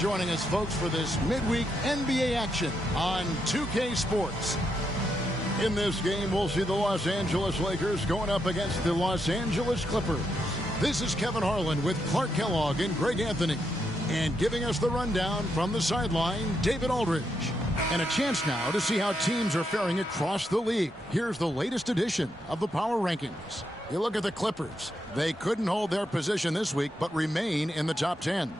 joining us, folks, for this midweek NBA action on 2K Sports. In this game, we'll see the Los Angeles Lakers going up against the Los Angeles Clippers. This is Kevin Harlan with Clark Kellogg and Greg Anthony. And giving us the rundown from the sideline, David Aldridge. And a chance now to see how teams are faring across the league. Here's the latest edition of the Power Rankings. You look at the Clippers. They couldn't hold their position this week, but remain in the top 10.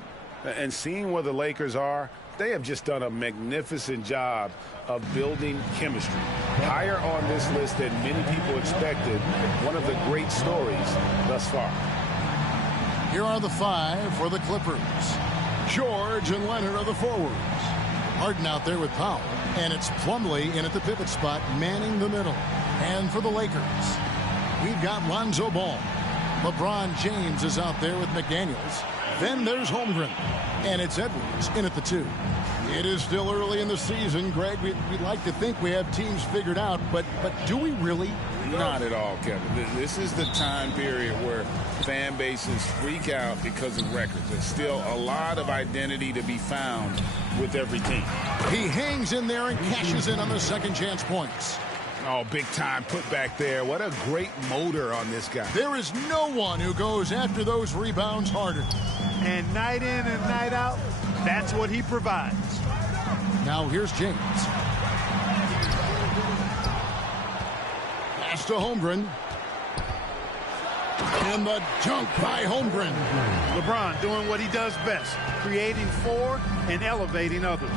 And seeing where the Lakers are, they have just done a magnificent job of building chemistry. Higher on this list than many people expected. One of the great stories thus far. Here are the 5 for the Clippers. George and Leonard are the forwards. Harden out there with Powell. And it's Plumlee in at the pivot spot, manning the middle. And for the Lakers, we've got Lonzo Ball. LeBron James is out there with McDaniels. Then there's Holmgren. And it's Edwards in at the 2. It is still early in the season, Greg. We'd like to think we have teams figured out, but do we really? Not at all, Kevin. This is the time period where fan bases freak out because of records. There's still a lot of identity to be found with every team. He hangs in there and cashes in on the second chance points. Oh, big time put back there. What a great motor on this guy. There is no one who goes after those rebounds harder. And night in and night out, that's what he provides. Now here's James. Pass to Holmgren. And the dunk by Holmgren. LeBron doing what he does best, creating for and elevating others.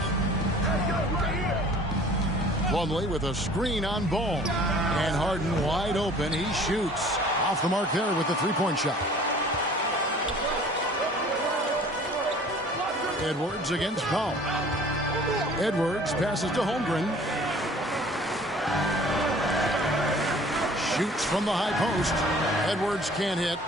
Plumlee with a screen on Ball. And Harden wide open. He shoots. Off the mark there with the three-point shot. Edwards against Powell. Edwards passes to Holmgren. Shoots from the high post. Edwards can't hit.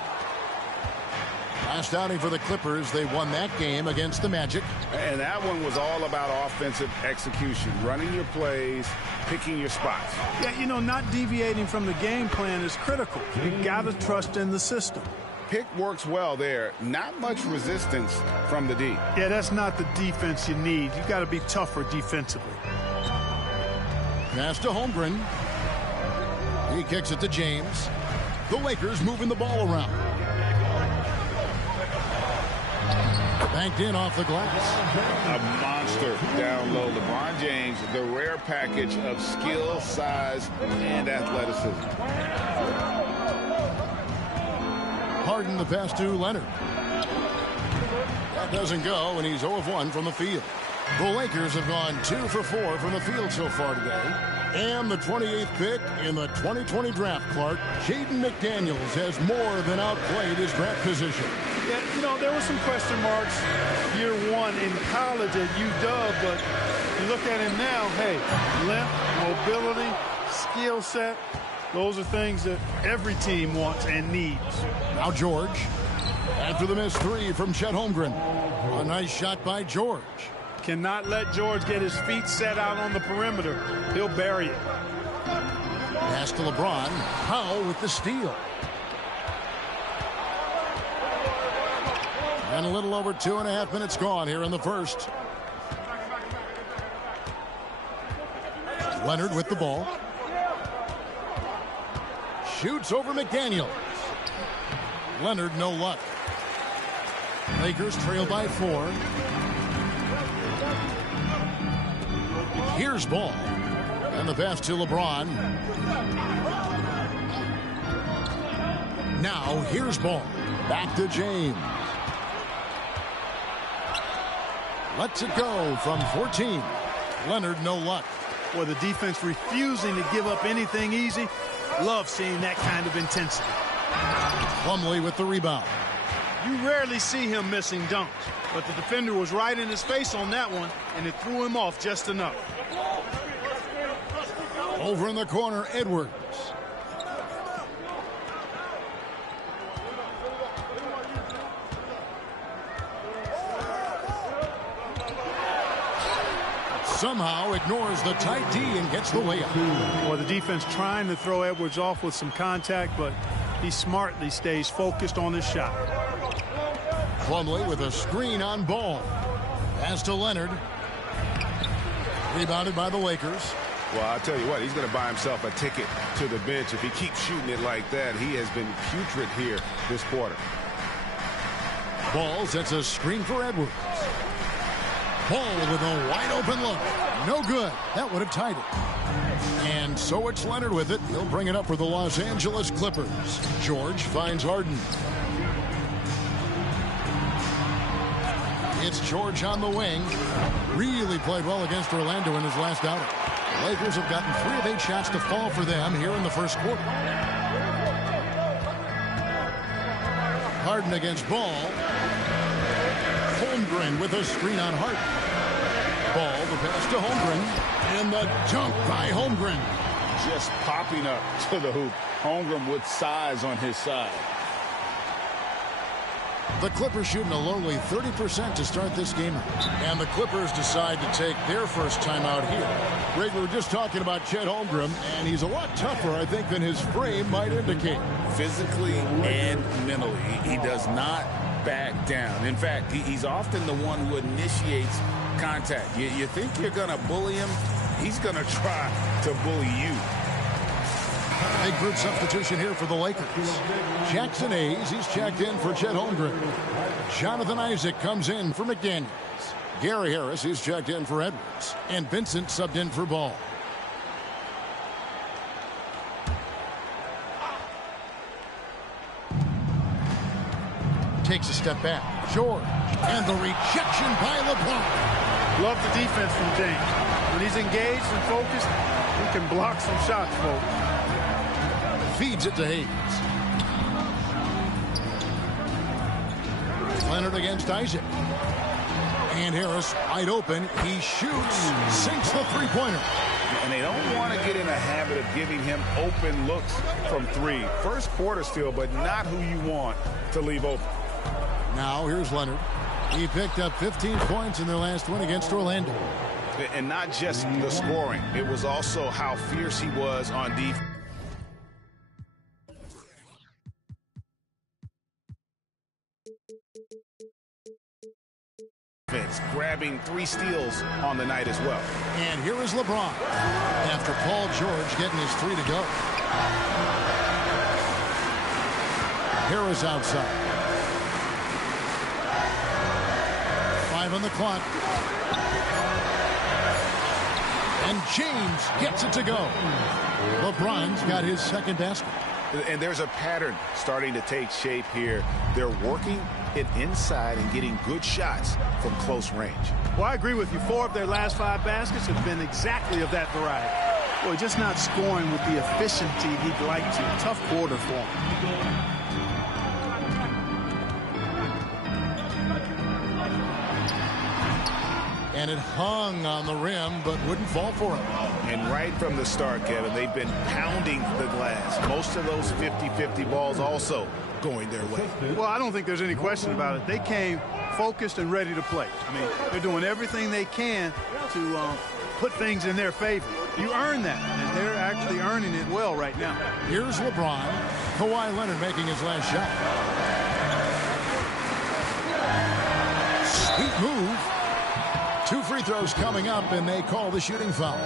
Last outing for the Clippers, they won that game against the Magic. And that one was all about offensive execution, running your plays, picking your spots. Yeah, you know, not deviating from the game plan is critical. You got to trust in the system. Pick works well there. Not much resistance from the D. Yeah, that's not the defense you need. You got to be tougher defensively. Pass to Holmgren. He kicks it to James. The Lakers moving the ball around. Banked in off the glass. A monster down low. LeBron James, the rare package of skill, size, and athleticism. Harden the pass to Leonard. That doesn't go, and he's 0 of 1 from the field. The Lakers have gone 2 for 4 from the field so far today. And the 28th pick in the 2020 draft, Clark, Jaden McDaniels has more than outplayed his draft position. Yeah, you know, there were some question marks year one in college at UW, but you look at him now, hey, length, mobility, skill set, those are things that every team wants and needs. Now George, after the missed 3 from Chet Holmgren. A nice shot by George. Cannot let George get his feet set out on the perimeter. He'll bury it. Pass to LeBron. Powell with the steal. And a little over 2.5 minutes gone here in the first. Leonard with the ball. Shoots over McDaniels. Leonard, no luck. Lakers trail by 4. Here's Ball. And the pass to LeBron. Now here's Ball. Back to James. Lets it go from 14. Leonard, no luck. Well, the defense refusing to give up anything easy. Love seeing that kind of intensity. Plumlee with the rebound. You rarely see him missing dunks, but the defender was right in his face on that one, and it threw him off just enough. Over in the corner, Edwards. Somehow ignores the tight D and gets the layup. Well, the defense trying to throw Edwards off with some contact, but he smartly stays focused on his shot. Plumlee with a screen on Ball. Pass to Leonard. Rebounded by the Lakers. Well, I'll tell you what, he's going to buy himself a ticket to the bench. If he keeps shooting it like that, he has been putrid here this quarter. Ball sets a screen for Edwards. Ball with a wide open look. No good. That would have tied it. And so it's Leonard with it. He'll bring it up for the Los Angeles Clippers. George finds Harden. It's George on the wing. Really played well against Orlando in his last outing. The Lakers have gotten 3 of 8 shots to fall for them here in the first quarter. Harden against Ball. Holmgren with a screen on Harden. Ball, the pass to Holmgren. And the dunk by Holmgren. Just popping up to the hoop. Holmgren with size on his side. The Clippers shooting a lowly 30% to start this game. And the Clippers decide to take their first time out here. Greg, we were just talking about Chet Holmgren, and he's a lot tougher, I think, than his frame might indicate. Physically and mentally, he does not back down. In fact, he's often the one who initiates contact. You think you're going to bully him, he's going to try to bully you. Big group substitution here for the Lakers. Jackson Hayes, he's checked in for Chet Holmgren. Jonathan Isaac comes in for McDaniels. Gary Harris, he's checked in for Edwards. And Vincent subbed in for Ball. Takes a step back. George. And the rejection by LeBron. Love the defense from James. When he's engaged and focused, he can block some shots, folks. Feeds it to Hayes. Leonard against Isaac. And Harris wide open. He shoots. Sinks the three-pointer. And they don't want to get in a habit of giving him open looks from 3. First quarter still, but not who you want to leave open. Now here's Leonard. He picked up 15 points in their last win against Orlando. And not just the scoring. It was also how fierce he was on defense. Grabbing 3 steals on the night as well. And here is LeBron after Paul George getting his 3 to go. Harris outside. 5 on the clock. And James gets it to go. LeBron's got his second basket. And there's a pattern starting to take shape here. They're working it inside and getting good shots from close range. Well, I agree with you. 4 of their last 5 baskets have been exactly of that variety. Boy, just not scoring with the efficiency he'd like to. Tough quarter for him. And it hung on the rim, but wouldn't fall for him. And right from the start, Kevin, they've been pounding the glass. Most of those 50-50 balls also going their way. Well, I don't think there's any question about it. They came focused and ready to play. I mean, they're doing everything they can to put things in their favor. You earn that, and they're actually earning it well right now. Here's LeBron. Kawhi Leonard making his last shot. Sweet move. 2 free throws coming up, and they call the shooting foul.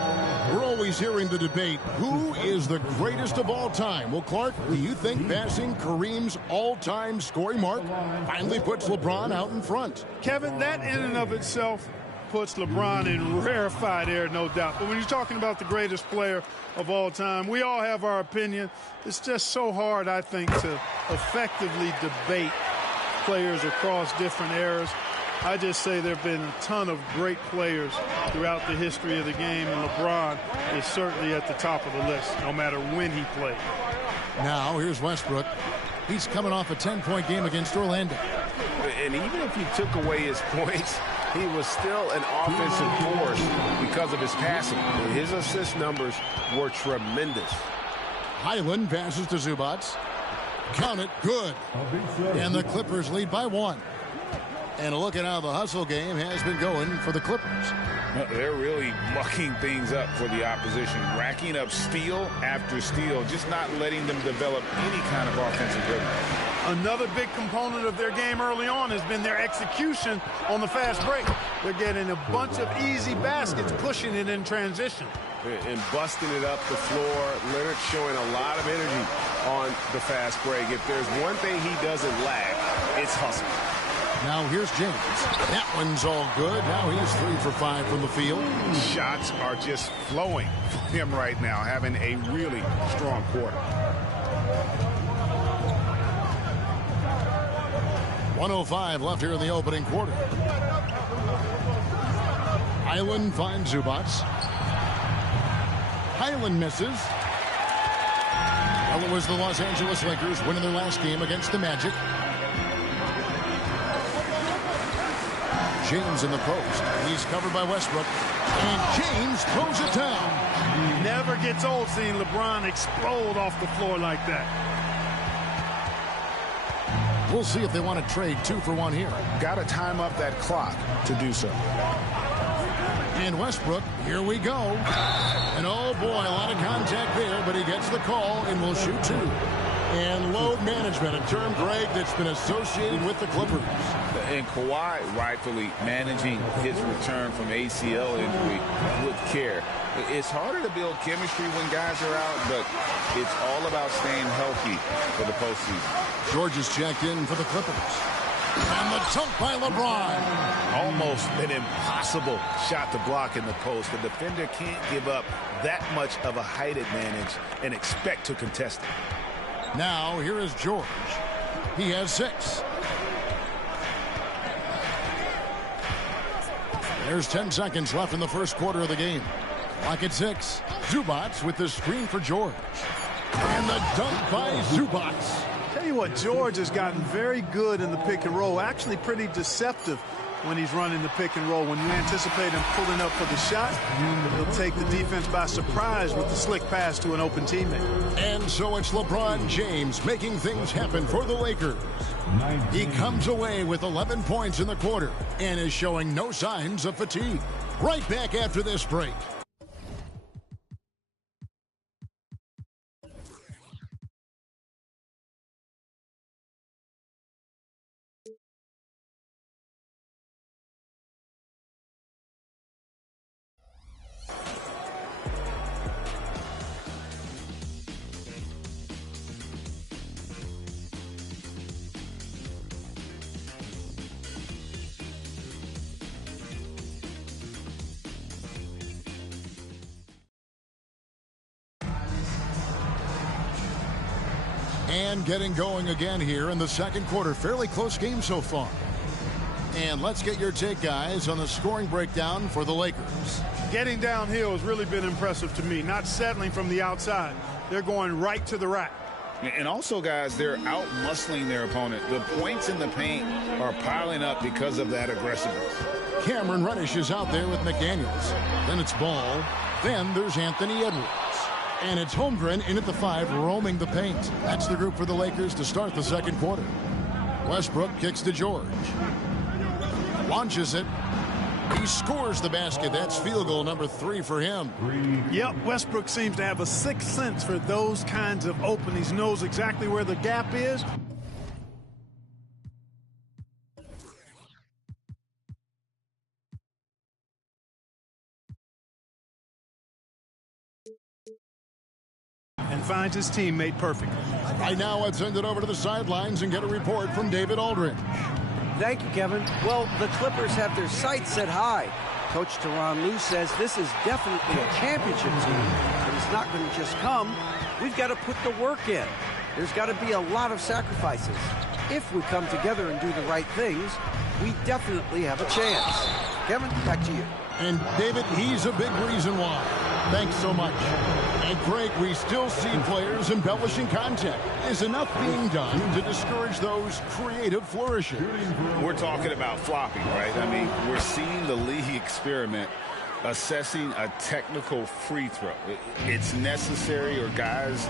We're always hearing the debate, who is the greatest of all time? Well, Clark, do you think passing Kareem's all-time scoring mark finally puts LeBron out in front? Kevin, that in and of itself puts LeBron in rarefied air, no doubt. But when you're talking about the greatest player of all time, we all have our opinion. It's just so hard, I think, to effectively debate players across different eras. I just say there have been a ton of great players throughout the history of the game, and LeBron is certainly at the top of the list, no matter when he played. Now, here's Westbrook. He's coming off a 10-point game against Orlando. And even if he took away his points, he was still an offensive force because of his passing. His assist numbers were tremendous. Highland passes to Zubats. Count it, good. And the Clippers lead by 1. And a look at how the hustle game has been going for the Clippers. They're really mucking things up for the opposition, racking up steal after steal, just not letting them develop any kind of offensive rhythm. Another big component of their game early on has been their execution on the fast break. They're getting a bunch of easy baskets, pushing it in transition. And busting it up the floor. Leonard showing a lot of energy on the fast break. If there's one thing he doesn't lack, it's hustle. Now here's James. That one's all good. Now he's 3 for 5 from the field. Shots are just flowing for him right now, having a really strong quarter. 1:05 left here in the opening quarter. Highland finds Zubats. Highland misses. Well, it was the Los Angeles Lakers winning their last game against the Magic. James in the post. He's covered by Westbrook. And James throws it down. Never gets old seeing LeBron explode off the floor like that. We'll see if they want to trade 2 for 1 here. Got to time up that clock to do so. And Westbrook, here we go. And oh boy, a lot of contact there, but he gets the call and will shoot 2. And load management, a term, Greg, that's been associated with the Clippers. And Kawhi rightfully managing his return from ACL injury with care. It's harder to build chemistry when guys are out, but it's all about staying healthy for the postseason. George is checked in for the Clippers. And the dunk by LeBron. Almost an impossible shot to block in the post. The defender can't give up that much of a height advantage and expect to contest it. Now, here is George. He has 6. There's 10 seconds left in the first quarter of the game. Clock at 6. Zubats with the screen for George. And the dunk by Zubats. Tell you what, George has gotten very good in the pick and roll. Actually pretty deceptive when he's running the pick and roll. When you anticipate him pulling up for the shot, he'll take the defense by surprise with the slick pass to an open teammate. And so it's LeBron James making things happen for the Lakers. He comes away with 11 points in the quarter and is showing no signs of fatigue. Right back after this break. And getting going again here in the second quarter. Fairly close game so far. And let's get your take, guys, on the scoring breakdown for the Lakers. Getting downhill has really been impressive to me. Not settling from the outside. They're going right to the rack. And also, guys, they're out-muscling their opponent. The points in the paint are piling up because of that aggressiveness. Cameron Reddish is out there with McDaniels. Then it's Ball. Then there's Anthony Edwards. And it's Holmgren in at the 5, roaming the paint. That's the group for the Lakers to start the second quarter. Westbrook kicks to George. Launches it. He scores the basket. That's field goal number 3 for him. Yep, Westbrook seems to have a sixth sense for those kinds of openings. Knows exactly where the gap is. And finds his teammate perfectly. Right now, let's send it over to the sidelines and get a report from David Aldridge. Thank you, Kevin. Well, the Clippers have their sights set high. Coach Tyronn Lue says this is definitely a championship team, but it's not going to just come. We've got to put the work in. There's got to be a lot of sacrifices. If we come together and do the right things, we definitely have a chance. Kevin, back to you. And David, he's a big reason why. Thanks so much. And Greg, we still see players embellishing content. Is enough being done to discourage those creative flourishes? We're talking about flopping, right? I mean, we're seeing the league experiment assessing a technical free throw. It's necessary, or guys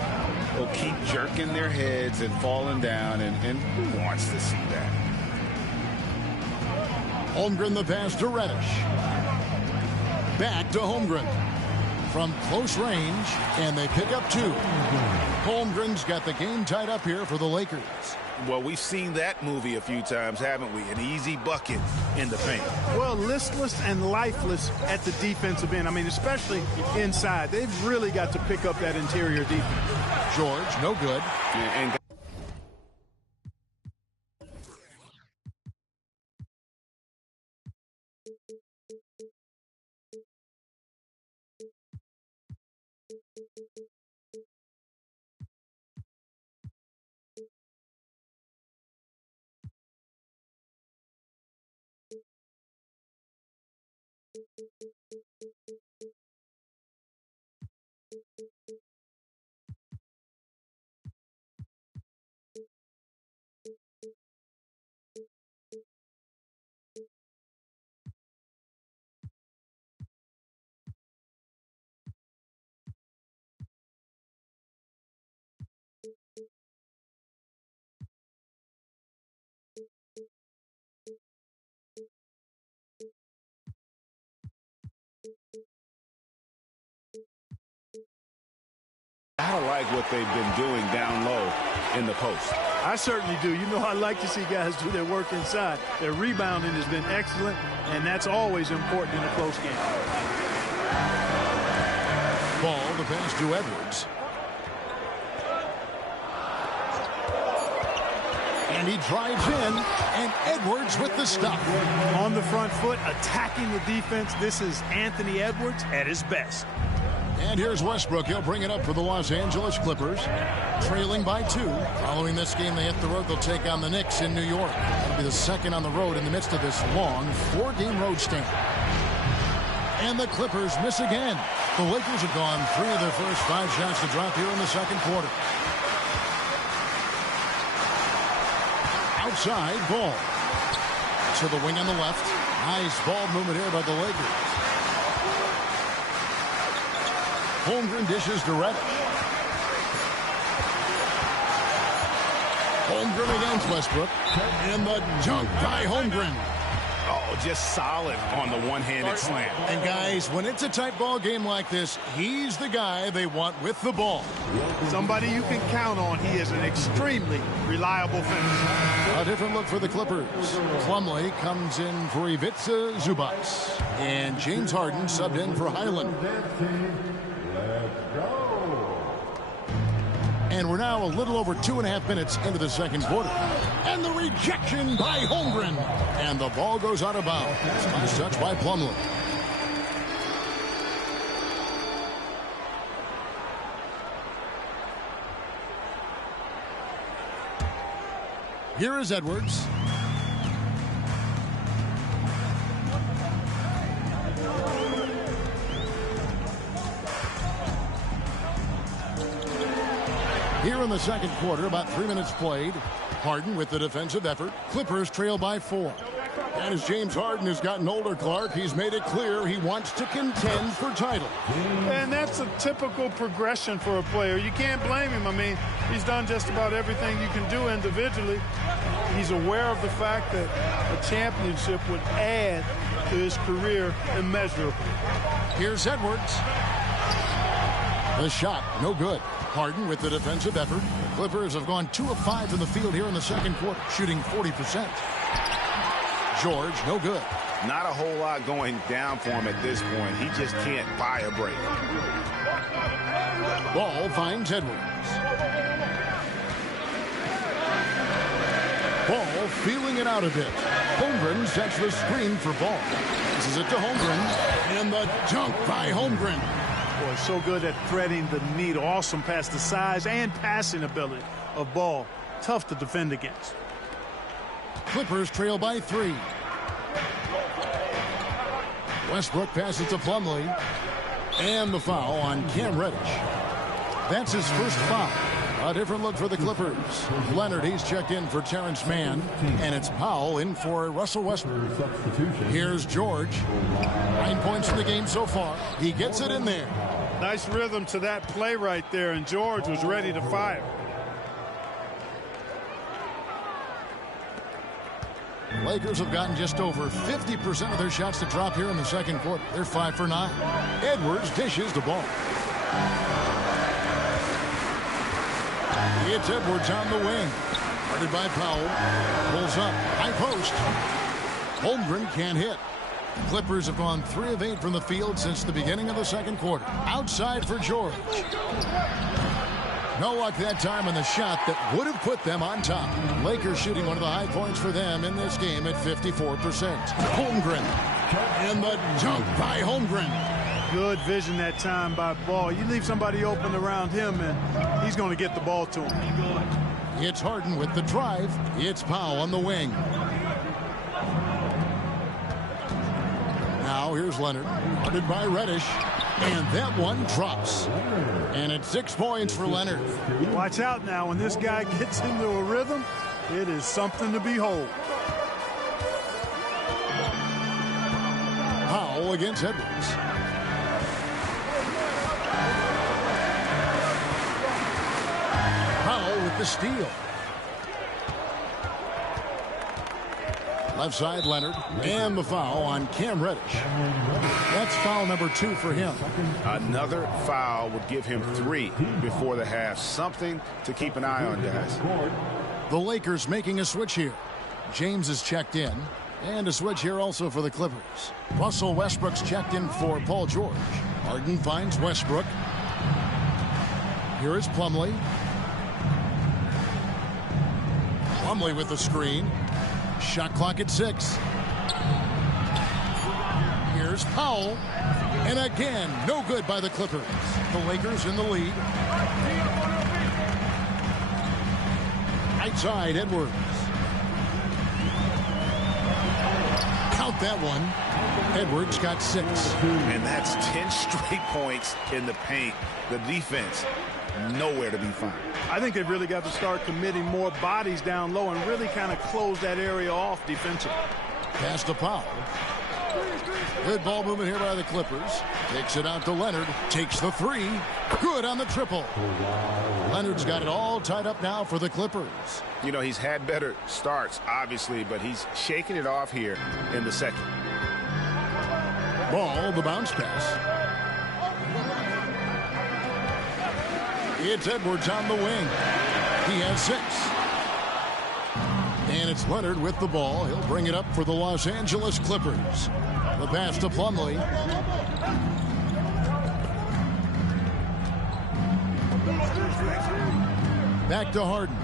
will keep jerking their heads and falling down, and who wants to see that? Holmgren the pass to Reddish. Back to Holmgren. From close range, and they pick up 2. Holmgren's got the game tied up here for the Lakers. Well, we've seen that movie a few times, haven't we? An easy bucket in the paint. Well, listless and lifeless at the defensive end. I mean, especially inside. They've really got to pick up that interior defense. George, no good. And I like what they've been doing down low in the post. I certainly do. You know, I like to see guys do their work inside. Their rebounding has been excellent, and that's always important in a close game. Ball, the pass to Edwards. And he drives in, and Edwards with the stop. On the front foot, attacking the defense. This is Anthony Edwards at his best. And here's Westbrook. He'll bring it up for the Los Angeles Clippers. Trailing by 2. Following this game, they hit the road. They'll take on the Knicks in New York. That'll be the second on the road in the midst of this long 4-game road stand. And the Clippers miss again. The Lakers have gone 3 of their first 5 shots to drop here in the second quarter. Outside, Ball. To the wing on the left. Nice ball movement here by the Lakers. Holmgren dishes to Reddish. Holmgren against Westbrook. And the dunk by Holmgren. Oh, just solid on the one-handed slam. And guys, when it's a tight ball game like this, he's the guy they want with the ball. Somebody you can count on. He is an extremely reliable finisher. A different look for the Clippers. Plumlee comes in for Ivica Zubac. And James Harden subbed in for Highland. And we're now a little over 2.5 minutes into the second quarter. And the rejection by Holmgren. And the ball goes out of bounds. Nice touch by Plumlee. Here is Edwards. Here in the second quarter, about 3 minutes played. Harden with the defensive effort. Clippers trail by 4. And as James Harden has gotten older, Clark, he's made it clear he wants to contend for title. And that's a typical progression for a player. You can't blame him. I mean, he's done just about everything you can do individually. He's aware of the fact that a championship would add to his career immeasurably. Here's Edwards. The shot, no good. Harden with the defensive effort. The Clippers have gone 2 of 5 from the field here in the second quarter, shooting 40%. George, no good. Not a whole lot going down for him at this point. He just can't buy a break. Ball finds Edwards. Ball feeling it out a bit. Holmgren sets the screen for Ball. This is it to Holmgren. And the dunk by Holmgren. Boy, so good at threading the needle. Awesome past the size and passing ability of Ball. Tough to defend against. Clippers trail by 3. Westbrook passes to Plumlee. And the foul on Cam Reddish. That's his first foul. A different look for the Clippers. Leonard, he's checked in for Terrence Mann. And it's Powell in for Russell Westbrook. Here's George. 9 points in the game so far. He gets it in there. Nice rhythm to that play right there, and George was ready to fire. Lakers have gotten just over 50% of their shots to drop here in the second quarter. They're 5 for 9. Edwards dishes the ball. It's Edwards on the wing. Guarded by Powell. Pulls up. High post. Holmgren can't hit. Clippers have gone 3 of 8 from the field since the beginning of the second quarter. Outside for George. No luck that time on the shot that would have put them on top. Lakers shooting one of the high points for them in this game at 54%. Holmgren. And the dunk by Holmgren. Good vision that time by Ball. You leave somebody open around him, and he's going to get the ball to him. It's Harden with the drive. It's Powell on the wing. Now here's Leonard. Guarded by Reddish. And that one drops. And it's 6 points for Leonard. Watch out now. When this guy gets into a rhythm, it is something to behold. Powell against Edwards. Powell with the steal. Left side, Leonard. And the foul on Cam Reddish. That's foul number 2 for him. Another foul would give him 3 before the half. Something to keep an eye on, guys. The Lakers making a switch here. James is checked in. And a switch here also for the Clippers. Russell Westbrook's checked in for Paul George. Harden finds Westbrook. Here is Plumlee. Plumlee with the screen. Shot clock at 6. Here's Powell. And again, no good by the Clippers. The Lakers in the lead. Right side, Edwards. Count that one. Edwards got 6. And that's 10 straight points in the paint. The defense, nowhere to be found. I think they've really got to start committing more bodies down low and really kind of close that area off defensively. Pass to Powell. Good ball movement here by the Clippers. Takes it out to Leonard. Takes the 3. Good on the triple. Leonard's got it all tied up now for the Clippers. You know, he's had better starts, obviously, but he's shaking it off here in the second. Ball, the bounce pass. It's Edwards on the wing. He has 6. And it's Leonard with the ball. He'll bring it up for the Los Angeles Clippers. The pass to Plumlee. Back to Harden.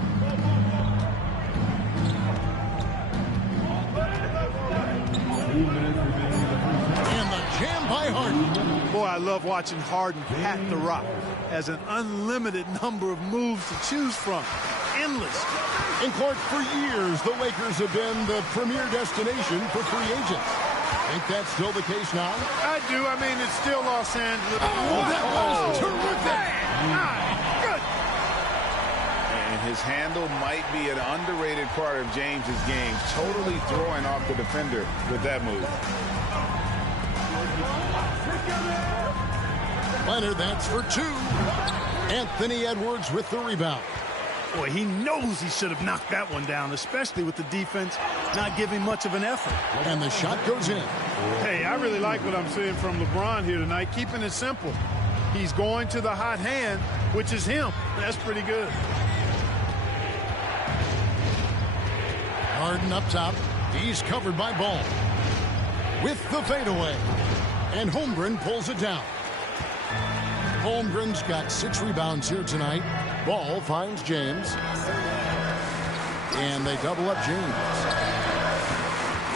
And the jam by Harden. Boy, I love watching Harden pat the rock. Has an unlimited number of moves to choose from. Endless. And Clark, for years, the Lakers have been the premier destination for free agents. Think that's still the case now? I do. I mean, it's still Los Angeles. Oh, that was terrific. Good. And his handle might be an underrated part of James's game. Totally throwing off the defender with that move. Leonard, that's for 2. Anthony Edwards with the rebound. Boy, he knows he should have knocked that one down, especially with the defense not giving much of an effort. And the shot goes in. Hey, I really like what I'm seeing from LeBron here tonight, keeping it simple. He's going to the hot hand, which is him. That's pretty good. Harden up top. He's covered by Ball. With the fadeaway. And Holmgren pulls it down. Holmgren's got 6 rebounds here tonight. Ball finds James. And they double up James.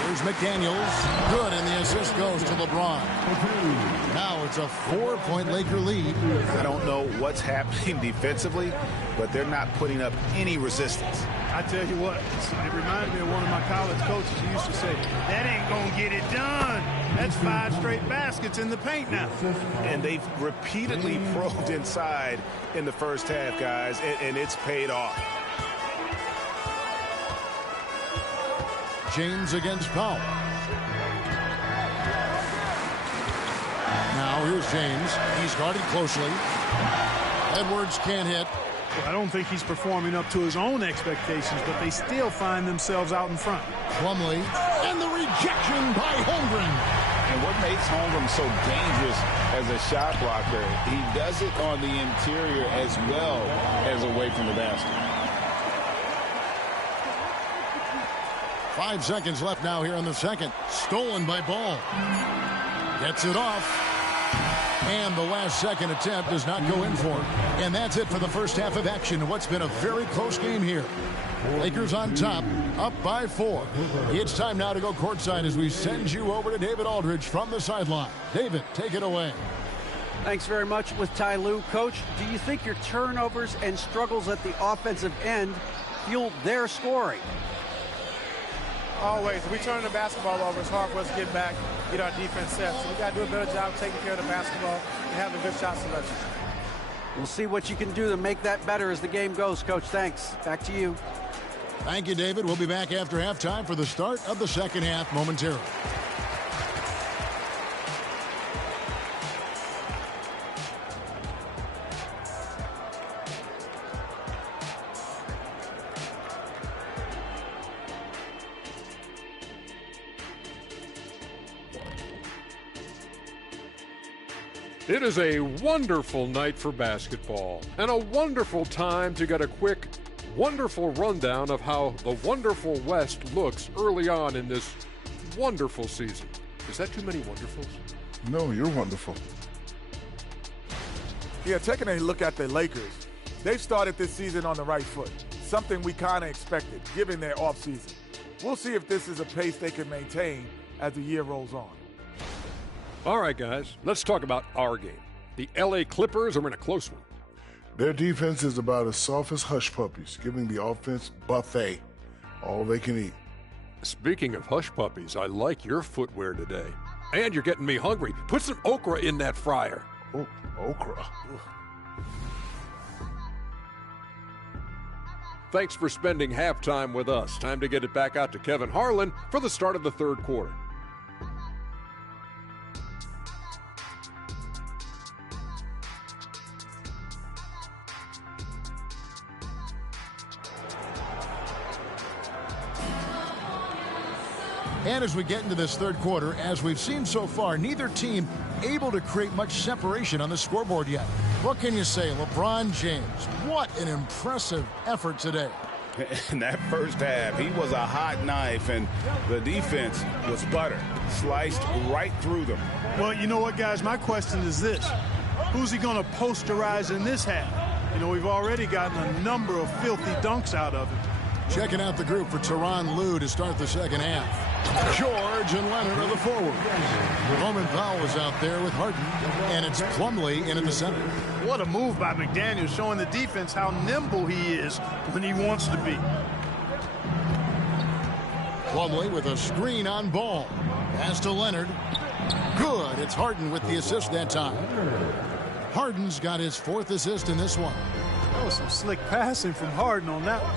Here's McDaniels. Good, and the assist goes to LeBron. Now it's a 4-point Laker lead. I don't know what's happening defensively, but they're not putting up any resistance. I tell you what, it reminded me of one of my college coaches who used to say, that ain't going to get it done. That's 5 straight baskets in the paint now. And they've repeatedly probed inside in the first half, guys, and it's paid off. James against Powell. Now here's James. He's guarded closely. Edwards can't hit. Well, I don't think he's performing up to his own expectations, but they still find themselves out in front. Plumlee. And the rejection by Holmgren. And what makes Holmgren so dangerous as a shot blocker, he does it on the interior as well as away from the basket. 5 seconds left now here in the second. Stolen by Ball. Gets it off. And the last second attempt does not go in for him. And that's it for the first half of action. What's been a very close game here. Lakers on top, up by 4. It's time now to go courtside as we send you over to David Aldridge from the sideline. David, take it away. Thanks very much with Ty Lue. Coach, do you think your turnovers and struggles at the offensive end fuel their scoring? Always. If we turn the basketball over, it's hard for us to get back, get our defense set. So we got to do a better job taking care of the basketball and having good shot selection. We'll see what you can do to make that better as the game goes, Coach. Thanks. Back to you. Thank you, David. We'll be back after halftime for the start of the second half momentarily. It is a wonderful night for basketball and a wonderful time to get a quick, wonderful rundown of how the wonderful West looks early on in this wonderful season. Is that too many wonderfuls? No, you're wonderful. Yeah, taking a look at the Lakers, they've started this season on the right foot, something we kind of expected, given their offseason. We'll see if this is a pace they can maintain as the year rolls on. All right, guys, let's talk about our game. The LA Clippers are in a close one. Their defense is about as soft as hush puppies, giving the offense buffet, all they can eat. Speaking of hush puppies, I like your footwear today. And you're getting me hungry. Put some okra in that fryer. Oh, okra. Thanks for spending halftime with us. Time to get it back out to Kevin Harlan for the start of the third quarter. And as we get into this third quarter, as we've seen so far, neither team able to create much separation on the scoreboard yet. What can you say? LeBron James, what an impressive effort today. In that first half, he was a hot knife, and the defense was butter, sliced right through them. Well, you know what, guys? My question is this. Who's he going to posterize in this half? You know, we've already gotten a number of filthy dunks out of him. Checking out the group for Tyronn Lue to start the second half. George and Leonard are the forwards. Roman Powell is out there with Harden, and it's Plumlee in the center. What a move by McDaniels, showing the defense how nimble he is when he wants to be. Plumlee with a screen on Ball. Pass to Leonard. Good. It's Harden with the assist that time. Harden's got his 4th assist in this one. That was some slick passing from Harden on that one.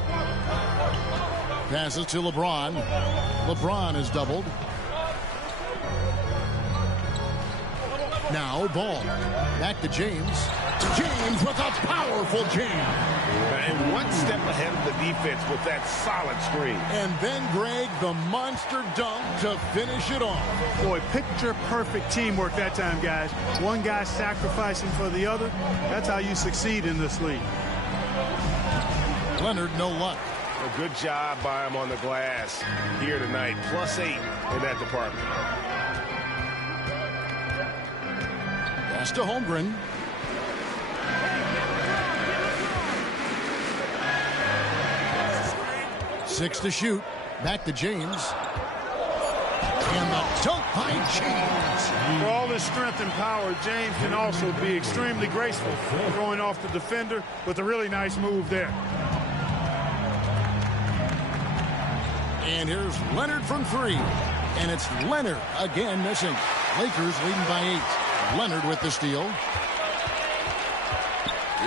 Passes to LeBron. LeBron is doubled. Now Ball. Back to James. James with a powerful jam. And one step ahead of the defense with that solid screen. And then Greg, the monster dunk to finish it off. Boy, picture-perfect teamwork that time, guys. One guy sacrificing for the other. That's how you succeed in this league. Leonard, no luck. A good job by him on the glass here tonight. +8 in that department. Pass to Holmgren. Six to shoot. Back to James. And the dunk by James. For all his strength and power, James can also be extremely graceful, throwing off the defender with a really nice move there. And here's Leonard from 3. And it's Leonard again missing. Lakers leading by 8. Leonard with the steal.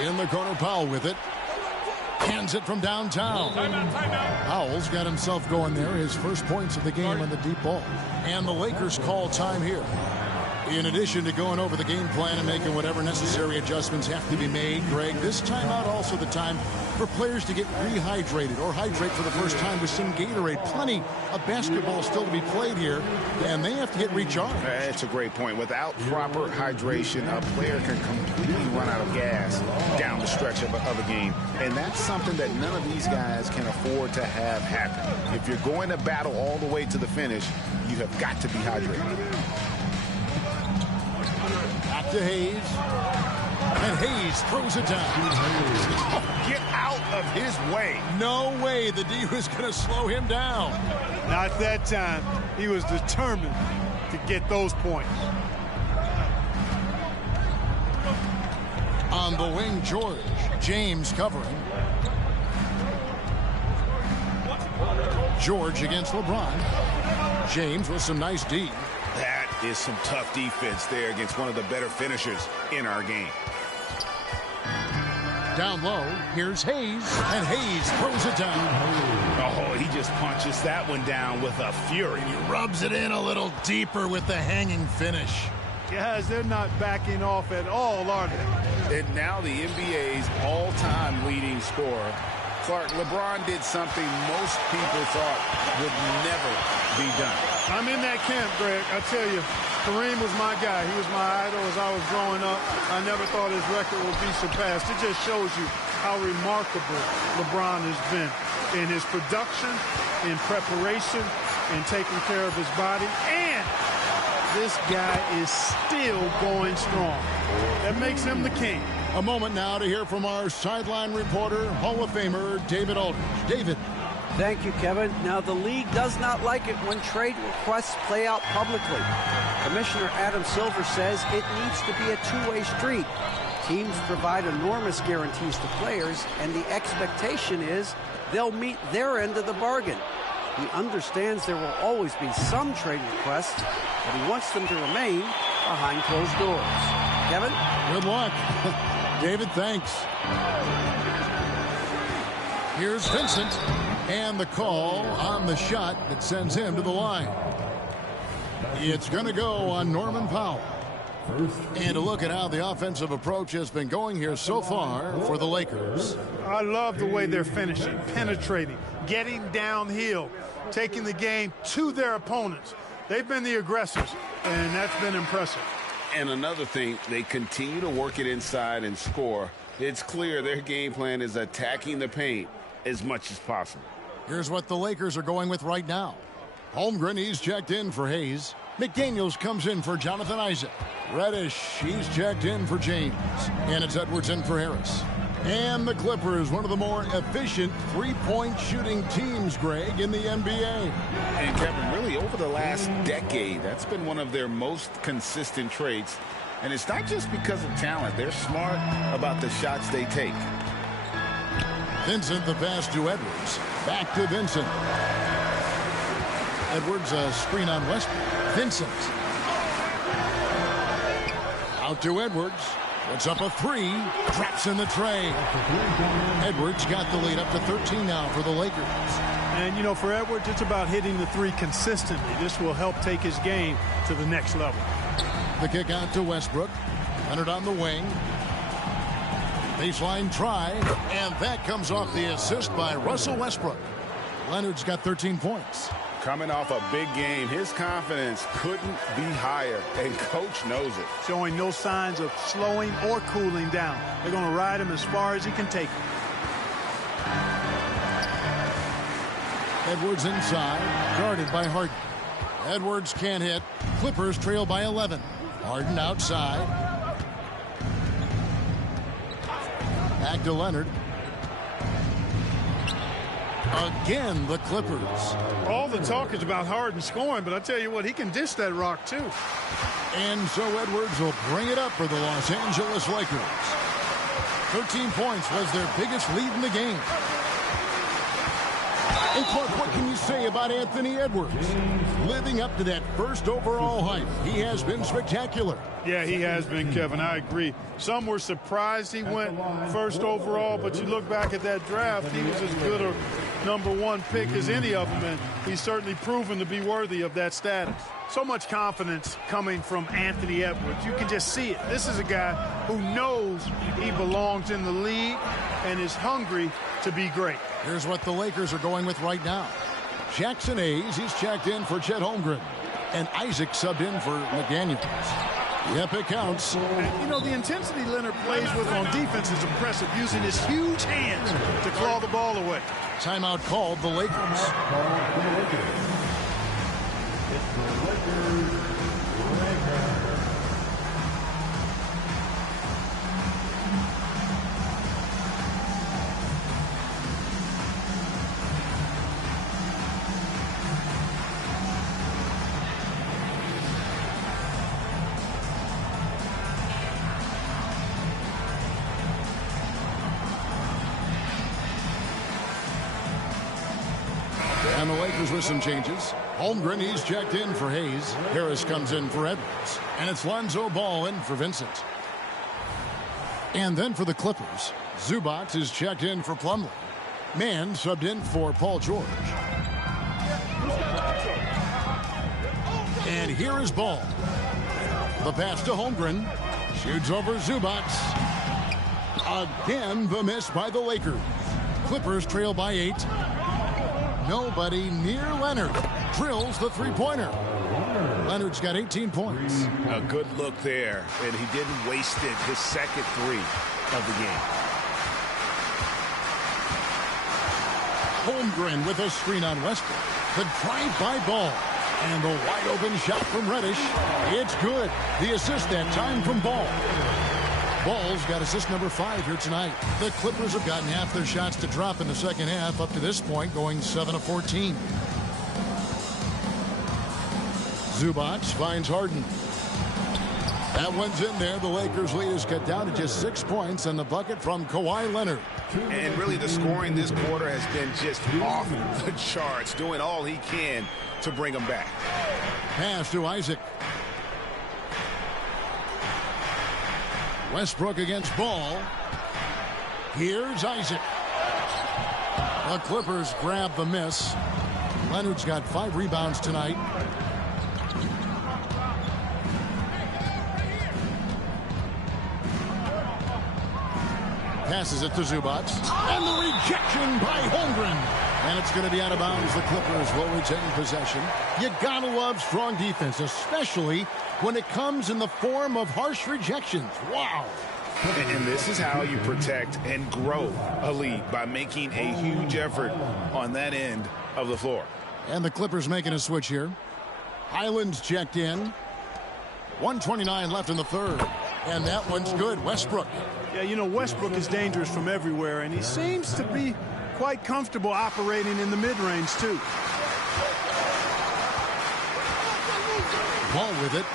In the corner, Powell with it. Hands it from downtown. Timeout. Powell's got himself going there. His first points of the game on the deep ball. And the Lakers call time here. In addition to going over the game plan and making whatever necessary adjustments have to be made, Greg, this timeout also the time for players to get rehydrated or hydrate for the first time with some Gatorade. Plenty of basketball still to be played here, and they have to get recharged. That's a great point. Without proper hydration, a player can completely run out of gas down the stretch of a game. And that's something that none of these guys can afford to have happen. If you're going to battle all the way to the finish, you have got to be hydrated. Back to Hayes. And Hayes throws it down. Get out of his way. No way the D was going to slow him down. Not that time. He was determined to get those points. On the wing, George. James covering. George against LeBron. James with some nice D. That is some tough defense there against one of the better finishers in our game. Down low, here's Hayes, and Hayes throws it down. Oh, he just punches that one down with a fury. He rubs it in a little deeper with the hanging finish. Guys, they're not backing off at all, are they? And now the NBA's all-time leading scorer. Clark, LeBron did something most people thought would never be done. I'm in that camp, Greg. I tell you, Kareem was my guy. He was my idol as I was growing up. I never thought his record would be surpassed. It just shows you how remarkable LeBron has been in his production, in preparation, in taking care of his body. And this guy is still going strong. That makes him the king. A moment now to hear from our sideline reporter, Hall of Famer David Aldridge. David. Thank you, Kevin. Now, the league does not like it when trade requests play out publicly. Commissioner Adam Silver says it needs to be a two-way street. Teams provide enormous guarantees to players, and the expectation is they'll meet their end of the bargain. He understands there will always be some trade requests, but he wants them to remain behind closed doors. Kevin? Good luck. David, thanks. Here's Vincent. And the call on the shot that sends him to the line. It's going to go on Norman Powell. And a look at how the offensive approach has been going here so far for the Lakers. I love the way they're finishing, penetrating, getting downhill, taking the game to their opponents. They've been the aggressors, and that's been impressive. And another thing, they continue to work it inside and score. It's clear their game plan is attacking the paint as much as possible. Here's what the Lakers are going with right now. Holmgren, he's checked in for Hayes. McDaniels comes in for Jonathan Isaac. Reddish, he's checked in for James. And it's Edwards in for Harris. And the Clippers, one of the more efficient three-point shooting teams, Greg, in the NBA. And Kevin, really over the last decade, that's been one of their most consistent traits. And it's not just because of talent. They're smart about the shots they take. Vincent, the pass to Edwards. Back to Vincent. Edwards, a screen on Westbrook. Vincent. Out to Edwards. Puts up a three. Traps in the tray. Edwards got the lead up to 13 now for the Lakers. And, you know, for Edwards, it's about hitting the three consistently. This will help take his game to the next level. The kick out to Westbrook. Leonard on the wing. Baseline try, and that comes off the assist by Russell Westbrook. Leonard's got 13 points. Coming off a big game, his confidence couldn't be higher, and coach knows it. Showing no signs of slowing or cooling down. They're going to ride him as far as he can take him. Edwards inside, guarded by Harden. Edwards can't hit. Clippers trail by 11. Harden outside. Back to Leonard. Again, the Clippers. All the talk is about Harden scoring, but I tell you what, he can dish that rock too. And so Edwards will bring it up for the Los Angeles Lakers. 13 points was their biggest lead in the game. And Clark, what can you say about Anthony Edwards? Living up to that first overall hype, he has been spectacular. Yeah, he has been, Kevin. I agree. Some were surprised he went first overall, but you look back at that draft, he was as good #1 pick as any of them, and he's certainly proven to be worthy of that status. So much confidence coming from Anthony Edwards. You can just see it. This is a guy who knows he belongs in the league and is hungry to be great. Here's what the Lakers are going with right now. Jackson Hayes, he's checked in for Chet Holmgren. And Isaac subbed in for McDaniels. Yep, it counts. And, you know, the intensity Leonard plays with on defense is impressive, using his huge hands to claw the ball away. Timeout called the Lakers. And the Lakers with some changes. Holmgren, he's checked in for Hayes. Harris comes in for Edwards. And it's Lonzo Ball in for Vincent. And then for the Clippers, Zubac is checked in for Plumlee. Mann subbed in for Paul George. And here is Ball. The pass to Holmgren. Shoots over Zubac. Again, the miss by the Lakers. Clippers trail by 8. Nobody near Leonard. Drills the three-pointer. Leonard's got 18 points. A good look there, and he didn't waste it. His second three of the game. Holmgren with a screen on Westbrook. The drive-by Ball. And the wide-open shot from Reddish. It's good. The assist that time from Ball. Ball's got assist number 5 here tonight. The Clippers have gotten half their shots to drop in the second half, up to this point going 7 of 14. Zubac finds Harden. That one's in there. The Lakers lead is cut down to just 6 points, and the bucket from Kawhi Leonard. And really the scoring this quarter has been just off the charts, doing all he can to bring them back. Pass to Isaac. Westbrook against Ball. Here's Isaac. The Clippers grab the miss. Leonard's got 5 rebounds tonight. Passes it to Zubac. And the rejection by Holmgren. And it's going to be out of bounds. The Clippers will retain possession. You gotta love strong defense, especially when it comes in the form of harsh rejections. Wow. And this is how you protect and grow a lead, by making a huge effort on that end of the floor. And the Clippers making a switch here. Highland's checked in. 1:29 left in the third. And that one's good. Westbrook. Yeah, you know, Westbrook is dangerous from everywhere, and he seems to be quite comfortable operating in the mid-range, too. Ball with it.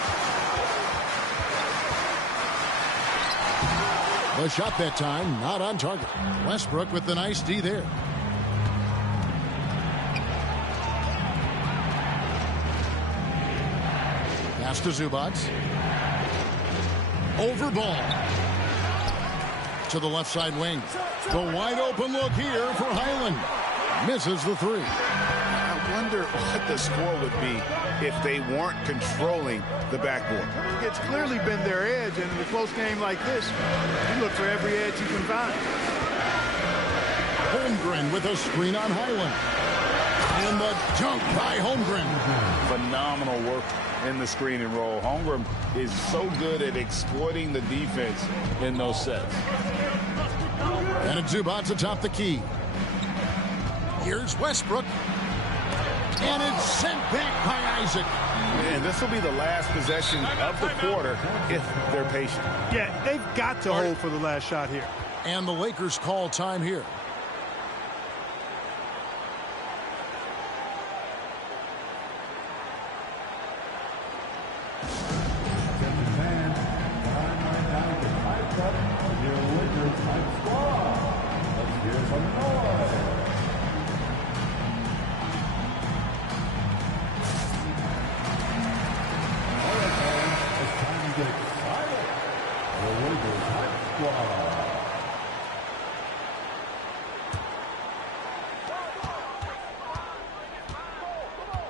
The shot that time, not on target. Westbrook with the nice D there. Pass to Zubac. Over Ball. To the left side wing. The wide open look here for Highland. Misses the three. I wonder what the score would be if they weren't controlling the backboard. It's clearly been their edge, and in a close game like this, you look for every edge you can find. Holmgren with a screen on Highland. And the dunk by Holmgren. Phenomenal work in the screen and roll. Holmgren is so good at exploiting the defense in those sets. And it's Zubac atop the key. Here's Westbrook. And it's sent back by Isaac. And this will be the last possession of the quarter if they're patient. Yeah, they've got to hold for the last shot here. And the Lakers call time here.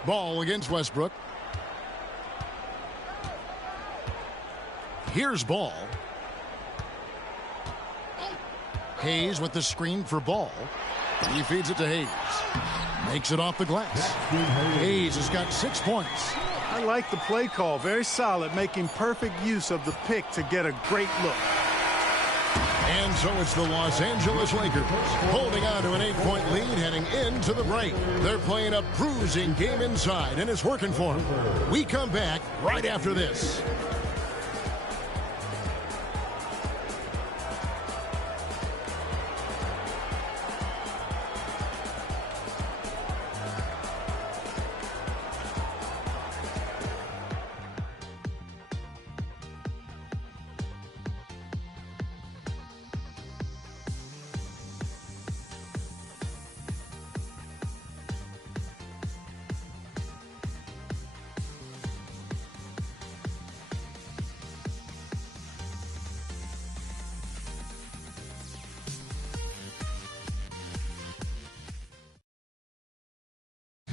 Ball against Westbrook. Here's Ball. Hayes with the screen for Ball. He feeds it to Hayes. Makes it off the glass. Hayes has got 6 points. I like the play call. Very solid, making perfect use of the pick to get a great look. And so it's the Los Angeles Lakers holding on to an 8-point lead heading into the break. They're playing a bruising game inside, and it's working for them. We come back right after this.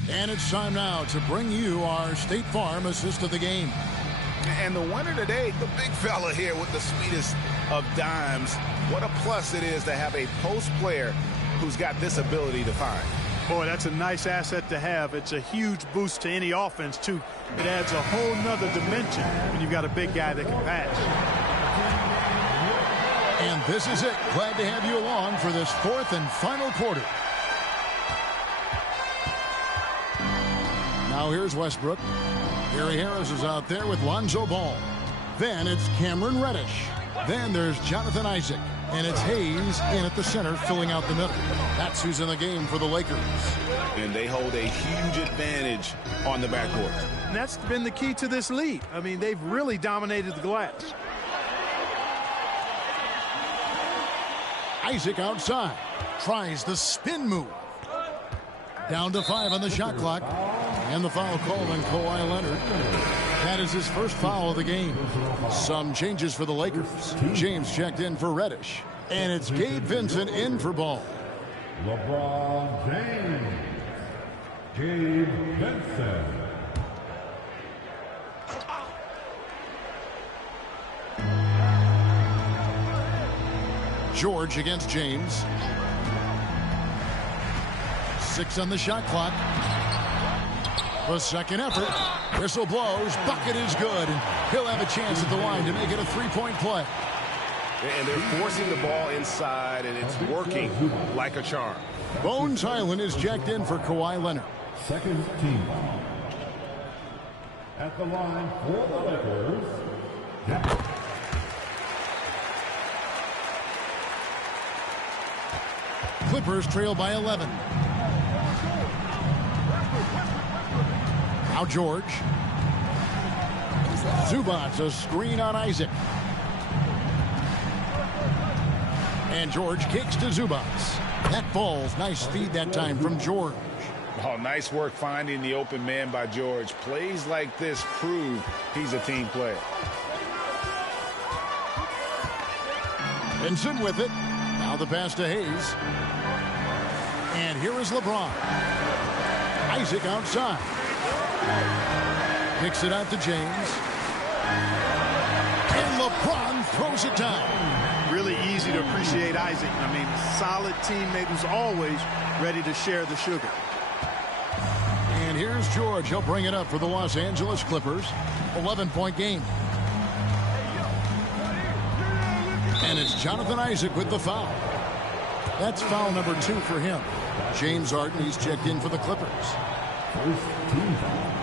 And it's time now to bring you our State Farm assist of the game. And the winner today, the big fella here with the sweetest of dimes. What a plus it is to have a post player who's got this ability to find. Boy, that's a nice asset to have. It's a huge boost to any offense, too. It adds a whole nother dimension when you've got a big guy that can pass. And this is it. Glad to have you along for this fourth and final quarter. Now here's Westbrook. Gary Harris is out there with Lonzo Ball. Then it's Cameron Reddish. Then there's Jonathan Isaac. And it's Hayes in at the center, filling out the middle. That's who's in the game for the Lakers. And they hold a huge advantage on the backcourt. And that's been the key to this lead. I mean, they've really dominated the glass. Isaac outside. Tries the spin move. Down to 5 on the shot clock. And the foul called on Kawhi Leonard. That is his first foul of the game. Some changes for the Lakers. James checked in for Reddish. And it's Gabe Vincent in for Ball. LeBron James. Gabe Vincent. George against James. 6 on the shot clock. The second effort. Whistle blows. Bucket is good. And he'll have a chance at the line to make it a 3-point play. And they're forcing the ball inside, and it's working like a charm. Bones Highland is checked in for Kawhi Leonard. Second team. At the line for the Lakers. Clippers trail by 11. Now George. Zubats a screen on Isaac. And George kicks to Zubats. That falls. Nice feed that time from George. Oh, nice work finding the open man by George. Plays like this prove he's a team player. Vincent with it. Now the pass to Hayes. And here is LeBron. Isaac outside. Kicks it out to James. And LeBron throws it down. Really easy to appreciate Isaac. I mean, solid teammate who's always ready to share the sugar. And here's George. He'll bring it up for the Los Angeles Clippers. 11-point game. And it's Jonathan Isaac with the foul. That's foul number 2 for him. James Harden, he's checked in for the Clippers. First team foul.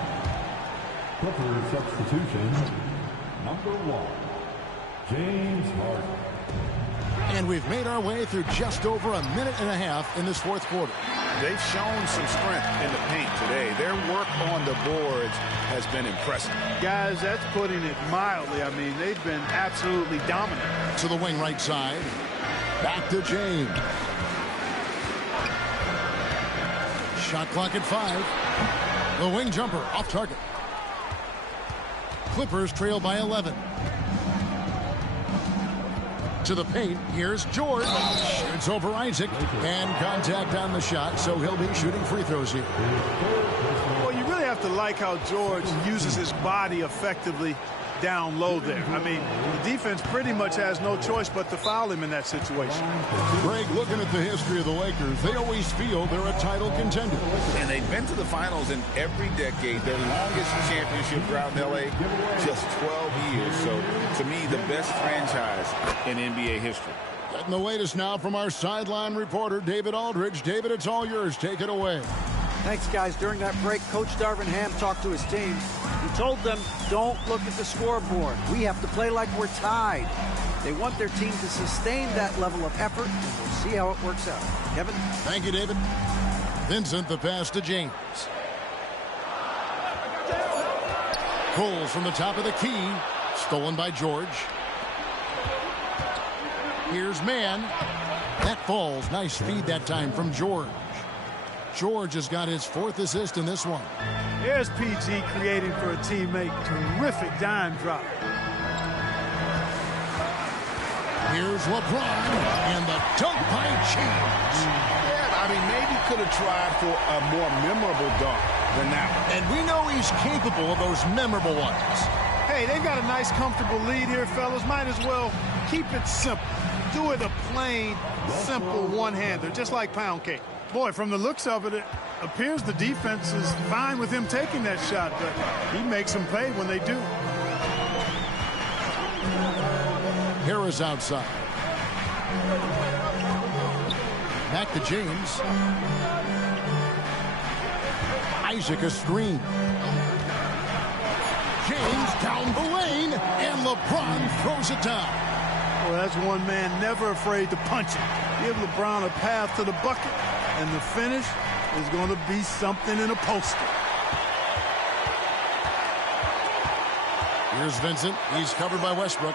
Clippers substitution. Number 1. James Harden. And we've made our way through just over a minute and a half in this fourth quarter. They've shown some strength in the paint today. Their work on the boards has been impressive. Guys, that's putting it mildly. I mean, they've been absolutely dominant. To the wing right side. Back to James. Shot clock at 5. The wing jumper off target. Clippers trail by 11. To the paint. Here's George. Shoots over Isaac. And contact on the shot, so he'll be shooting free throws here. Well, you really have to like how George uses his body effectively down low there. I mean, the defense pretty much has no choice but to foul him in that situation. Greg, looking at the history of the Lakers, they always feel they're a title contender. And they've been to the finals in every decade. Their longest championship drought in L.A., just 12 years. So, to me, the best franchise in NBA history. Getting the latest now from our sideline reporter, David Aldridge. David, it's all yours. Take it away. Thanks, guys. During that break, Coach Darvin Ham talked to his team. He told them, don't look at the scoreboard. We have to play like we're tied. They want their team to sustain that level of effort, and we'll see how it works out. Kevin? Thank you, David. Vincent, the pass to James. Pulls from the top of the key. Stolen by George. Here's Mann. That falls. Nice speed that time from George. George has got his 4th assist in this one. Here's PG creating for a teammate. Terrific dime drop. Here's LeBron and the dunk by James. Yeah, I mean, maybe could have tried for a more memorable dunk than that one. And we know he's capable of those memorable ones. Hey, they've got a nice, comfortable lead here, fellas. Might as well keep it simple. Do it a plain, simple one-hander, just like pound cake. Boy, from the looks of it, it appears the defense is fine with him taking that shot, but he makes them pay when they do. Harris outside. Back to James. Isaac a screen. James down the lane, and LeBron throws it down. Well, that's one man never afraid to punch it. Give LeBron a path to the bucket, and the finish is going to be something in a poster. Here's Vincent. He's covered by Westbrook.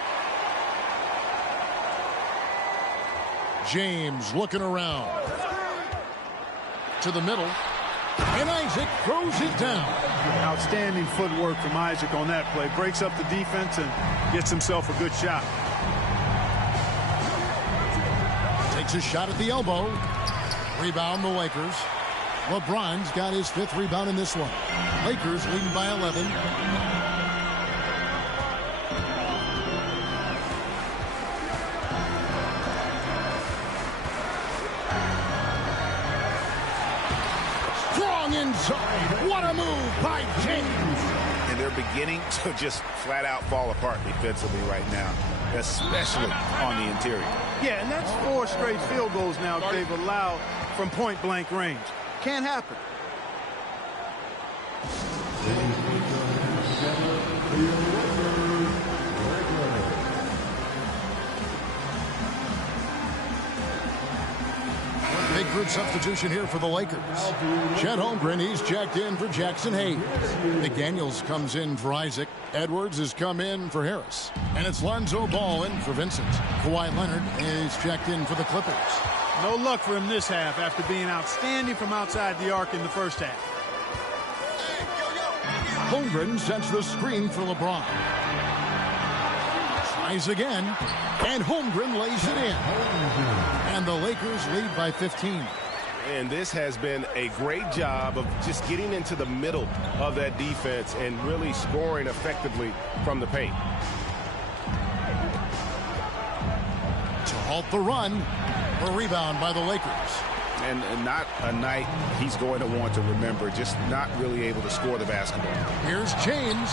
James looking around. To the middle. And Isaac throws it down. Outstanding footwork from Isaac on that play. Breaks up the defense and gets himself a good shot. Takes a shot at the elbow. Rebound the Lakers. LeBron's got his 5th rebound in this one. Lakers leading by 11. Strong inside. What a move by James. And they're beginning to just flat out fall apart defensively right now, especially on the interior. Yeah, and that's 4 straight field goals now they've allowed from point-blank range. Can't happen. Big group substitution here for the Lakers. Chet Holmgren, he's checked in for Jackson Hayes. McDaniels comes in for Isaac. Edwards has come in for Harris. And it's Lonzo Ball in for Vincent. Kawhi Leonard is checked in for the Clippers. No luck for him this half after being outstanding from outside the arc in the first half. Holmgren sets the screen for LeBron. Tries again, and Holmgren lays it in. And the Lakers lead by 15. And this has been a great job of just getting into the middle of that defense and really scoring effectively from the paint. To halt the run, a rebound by the Lakers. And not a night he's going to want to remember, just not really able to score the basketball. Here's James,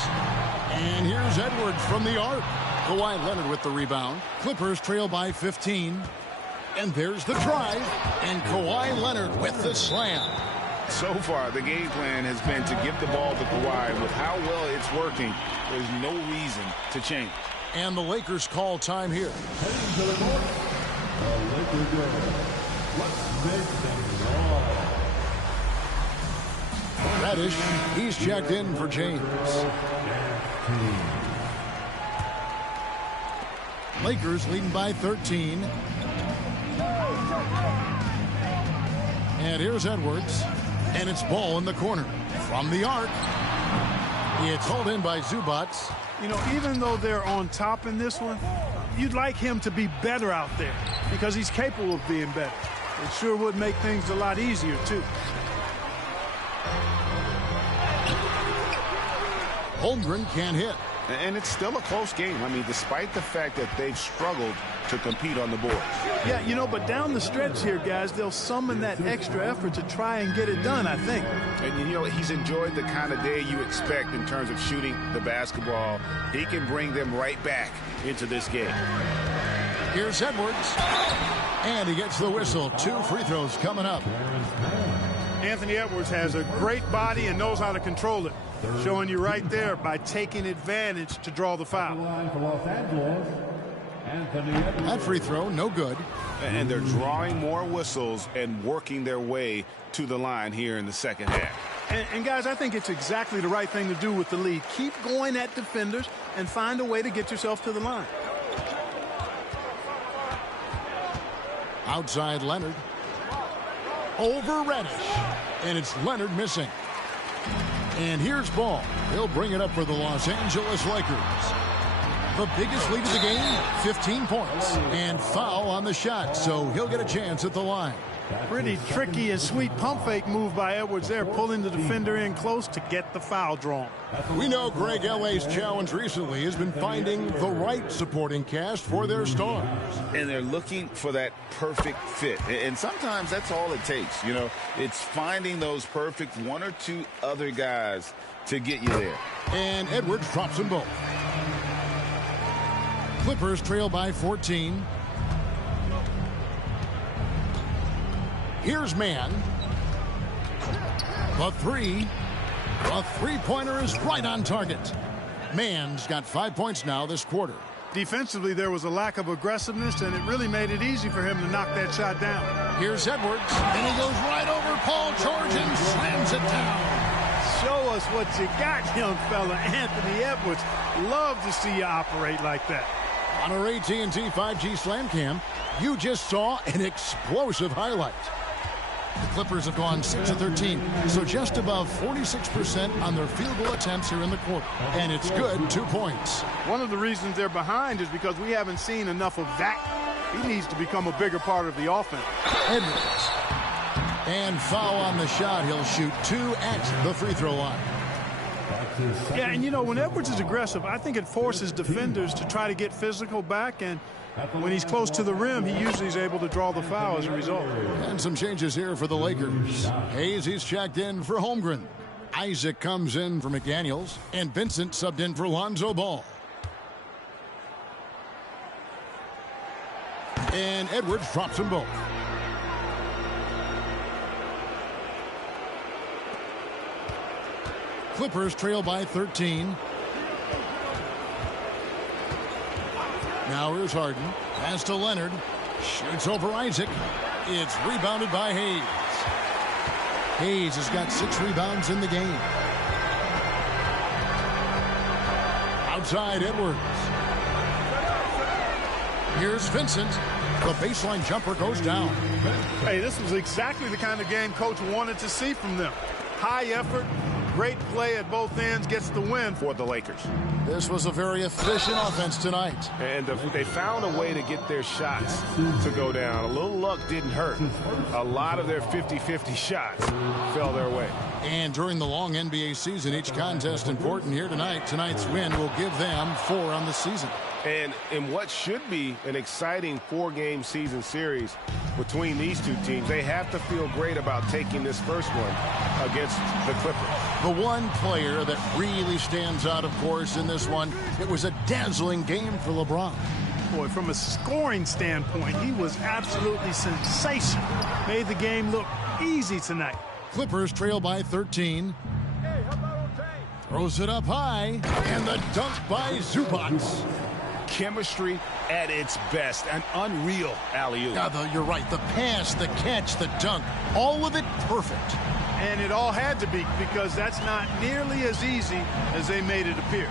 and here's Edwards from the arc. Kawhi Leonard with the rebound. Clippers trail by 15. And there's the drive, and Kawhi Leonard with the slam. So far, the game plan has been to give the ball to Kawhi. With how well it's working, there's no reason to change. And the Lakers call time here. Heading to the north, the Lakers go. Let's make things raw. Reddish, he's checked in for James. Lakers leading by 13. And here's Edwards. And it's Ball in the corner. From the arc. It's hauled in by Zubac. You know, even though they're on top in this one, you'd like him to be better out there because he's capable of being better. It sure would make things a lot easier, too. Holmgren can't hit. And it's still a close game. I mean, despite the fact that they've struggled to compete on the boards. Yeah, you know, but down the stretch here, guys, they'll summon that extra effort to try and get it done, I think. And, you know, he's enjoyed the kind of day you expect in terms of shooting the basketball. He can bring them right back into this game. Here's Edwards. And he gets the whistle. 2 free throws coming up. Anthony Edwards has a great body and knows how to control it. Showing you right there by taking advantage to draw the foul. That free throw, no good. And they're drawing more whistles and working their way to the line here in the second half. And guys, I think it's exactly the right thing to do with the lead. Keep going at defenders and find a way to get yourself to the line. Outside Leonard. Over Reddish. And it's Leonard missing. And here's Ball. He'll bring it up for the Los Angeles Lakers. The biggest lead of the game, 15 points. And foul on the shot, so he'll get a chance at the line. Pretty tricky and sweet pump fake move by Edwards there, pulling the defender in close to get the foul drawn. We know Greg L.A.'s challenge recently has been finding the right supporting cast for their stars. And they're looking for that perfect fit. And sometimes that's all it takes. You know, it's finding those perfect 1 or 2 other guys to get you there. And Edwards drops them both. Clippers trail by 14. Here's Mann. The three-pointer is right on target. Mann's got 5 points now this quarter. Defensively, there was a lack of aggressiveness, and it really made it easy for him to knock that shot down. Here's Edwards, and he goes right over Paul George and slams it down. Show us what you got, young fella. Anthony Edwards. Love to see you operate like that. On our AT&T 5G Slam Cam, you just saw an explosive highlight. The Clippers have gone 6 of 13, so just above 46% on their field goal attempts here in the quarter. And it's good, 2 points. One of the reasons they're behind is because we haven't seen enough of that. He needs to become a bigger part of the offense. Edwards. And foul on the shot. He'll shoot 2 at the free throw line. Yeah, and you know, when Edwards is aggressive, I think it forces defenders to try to get physical back, and when he's close to the rim, he usually is able to draw the foul as a result. And some changes here for the Lakers. Hayes, he's checked in for Holmgren. Isaac comes in for McDaniels, and Vincent subbed in for Lonzo Ball. And Edwards drops them both. Clippers trail by 13. Now here's Harden. Pass to Leonard. Shoots over Isaac. It's rebounded by Hayes. Hayes has got 6 rebounds in the game. Outside Edwards. Here's Vincent. The baseline jumper goes down. Hey, this was exactly the kind of game Coach wanted to see from them. High effort. Great play at both ends, gets the win for the Lakers. This was a very efficient offense tonight. And they found a way to get their shots to go down. A little luck didn't hurt. A lot of their 50-50 shots fell their way. And during the long NBA season, each contest important here tonight. Tonight's win will give them 4 on the season. And in what should be an exciting 4-game season series between these two teams, they have to feel great about taking this first one against the Clippers. The one player that really stands out, of course, in this one, it was a dazzling game for LeBron. Boy, from a scoring standpoint, he was absolutely sensational. Made the game look easy tonight. Clippers trail by 13. Throws it up high, and the dunk by Zubac. Chemistry at its best. An unreal alley-oop. Yeah, you're right. The pass, the catch, the dunk, all of it perfect. And it all had to be, because that's not nearly as easy as they made it appear.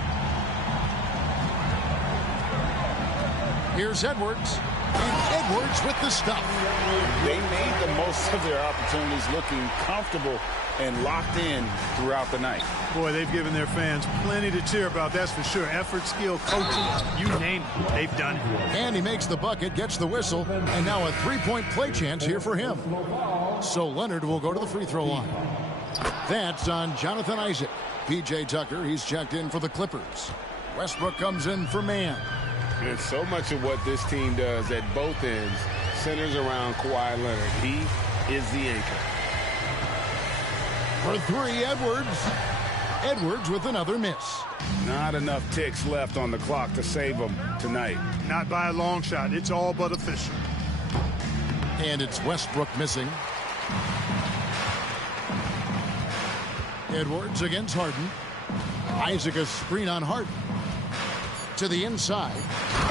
Here's Edwards. And Edwards with the stuff. They made the most of their opportunities, looking comfortable and locked in throughout the night. Boy, they've given their fans plenty to cheer about, that's for sure. Effort, skill, coaching, you name it, they've done it. And he makes the bucket, gets the whistle, and now a 3-point play chance here for him. So Leonard will go to the free throw line. That's on Jonathan Isaac. P.J. Tucker, he's checked in for the Clippers. Westbrook comes in for man. And so much of what this team does at both ends centers around Kawhi Leonard. He is the anchor. For three, Edwards. Edwards with another miss. Not enough ticks left on the clock to save them tonight. Not by a long shot. It's all but official. And it's Westbrook missing. Edwards against Harden. Isaac a screen on Harden. To the inside.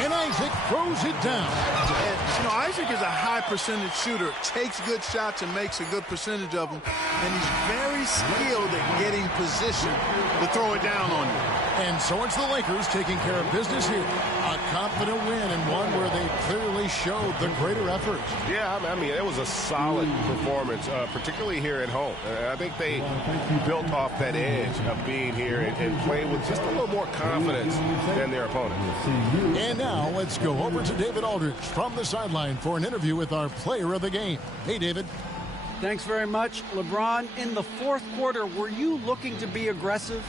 And Isaac throws it down. And, Isaac is a high percentage shooter. Takes good shots and makes a good percentage of them. And he's very skilled at getting position to throw it down on you. And so it's the Lakers taking care of business here. A confident win and one where they clearly showed the greater effort. Yeah, I mean, it was a solid performance, particularly here at home. I think they built off that edge of being here and playing with just a little more confidence than their opponent. And now let's go over to David Aldridge from the sideline for an interview with our player of the game. Hey, David. Thanks very much. LeBron, in the fourth quarter, were you looking to be aggressive?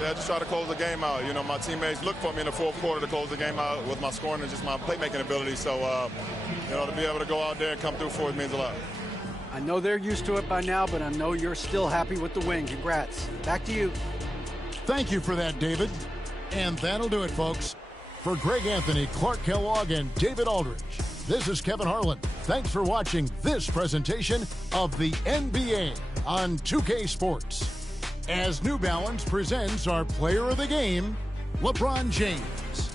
Yeah, I just try to close the game out. My teammates look for me in the fourth quarter to close the game out with my scoring and just my playmaking ability. So, to be able to go out there and come through for it means a lot. I know they're used to it by now, but I know you're still happy with the win. Congrats. Back to you. Thank you for that, David. And that'll do it, folks. For Greg Anthony, Clark Kellogg, and David Aldridge, this is Kevin Harlan. Thanks for watching this presentation of the NBA on 2K Sports. As New Balance presents our player of the game, LeBron James.